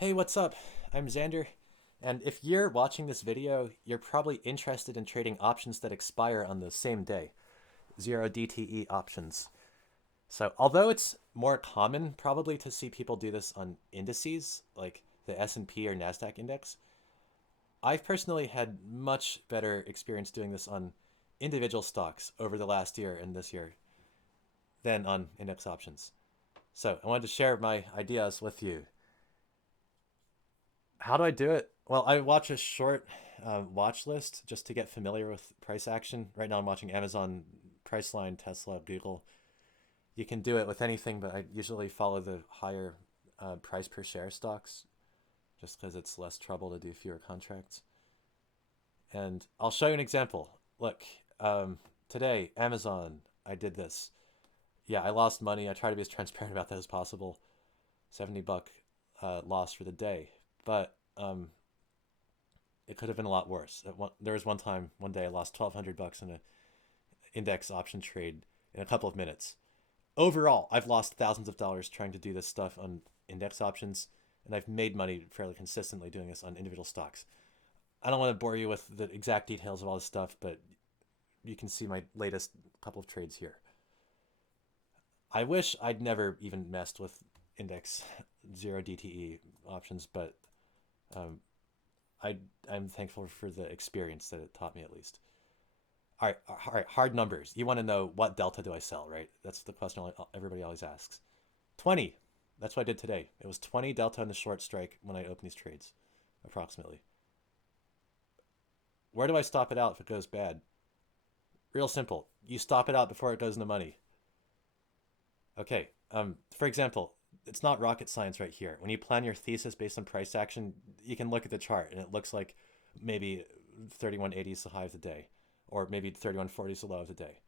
Hey, what's up? I'm Xander, and if you're watching this video, you're probably interested in trading options that expire on the same day, 0 DTE options. So, although it's more common probably to see people do this on indices like the S&P or Nasdaq index, I've personally had much better experience doing this on individual stocks over the last year and this year than on index options. So, I wanted to share my ideas with you. How do I do it? Well, I watch a short watch list just to get familiar with price action. Right now, I'm watching Amazon, Priceline, Tesla, Google. You can do it with anything, but I usually follow the higher price per share stocks just because it's less trouble to do fewer contracts. And I'll show you an example. Look, today, Amazon, I did this. Yeah, I lost money. I try to be as transparent about that as possible. $70 loss for the day. But it could have been a lot worse. There was one day I lost $1,200 in an index option trade in a couple of minutes. Overall, I've lost thousands of dollars trying to do this stuff on index options, and I've made money fairly consistently doing this on individual stocks. I don't want to bore you with the exact details of all this stuff, but you can see my latest couple of trades here. I wish I'd never even messed with index 0 DTE options, but um, I I'm thankful for the experience that it taught me at least. All right, hard numbers. You want to know what delta do I sell, right? That's the question everybody always asks. 20. That's what I did today. It was 20 delta on the short strike when I opened these trades, approximately. Where do I stop it out if it goes bad? Real simple. You stop it out before it goes in the money. Okay. For example, it's not rocket science right here. When you plan your thesis based on price action, you can look at the chart and it looks like maybe 3180 is the high of the day, or maybe 3140 is the low of the day.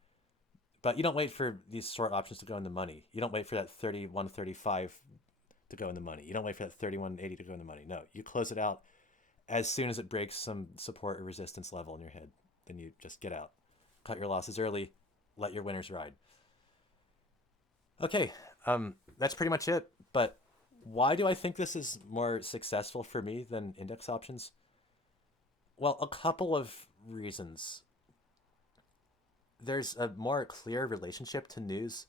But you don't wait for these short options to go in the money. You don't wait for that 3135 to go in the money. You don't wait for that 3180 to go in the money. No, you close it out as soon as it breaks some support or resistance level in your head. Then you just get out. Cut your losses early. Let your winners ride. Okay, that's pretty much it. But why do I think this is more successful for me than index options? Well, a couple of reasons. There's a more clear relationship to news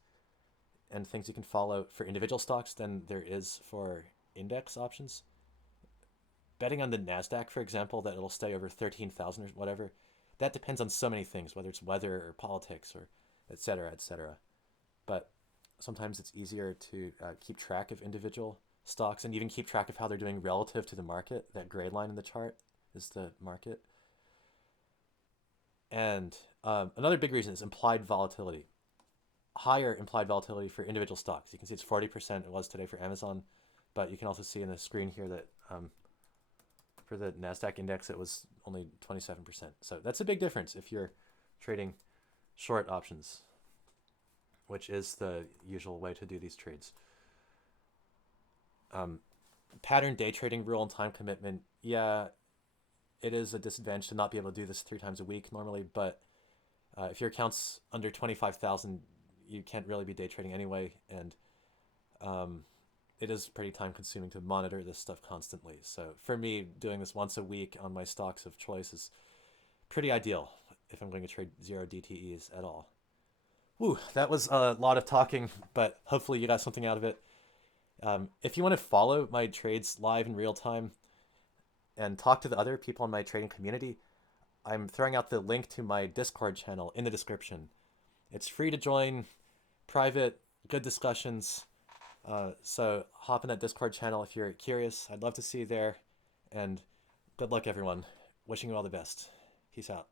and things you can follow for individual stocks than there is for index options. Betting on the NASDAQ, for example, that it'll stay over 13,000 or whatever, that depends on so many things, whether it's weather or politics or et cetera, et cetera. But sometimes it's easier to keep track of individual stocks and even keep track of how they're doing relative to the market. That gray line in the chart is the market. And another big reason is implied volatility. Higher implied volatility for individual stocks. You can see it's 40%. It was today for Amazon, but you can also see in the screen here that for the NASDAQ index, it was only 27%. So that's a big difference if you're trading short options, which is the usual way to do these trades. Um, Pattern day trading rule and time commitment. Yeah, it is a disadvantage to not be able to do this 3 times a week normally, but if your account's under 25,000, you can't really be day trading anyway, and um, it is pretty time consuming to monitor this stuff constantly. So for me, doing this once a week on my stocks of choice is pretty ideal if I'm going to trade 0 DTEs at all. Woo, that was a lot of talking, but hopefully you got something out of it. If you want to follow my trades live in real time and talk to the other people in my trading community, I'm throwing out the link to my Discord channel in the description. It's free to join, private, good discussions. So hop in that Discord channel if you're curious. I'd love to see you there. And good luck, everyone. Wishing you all the best. Peace out.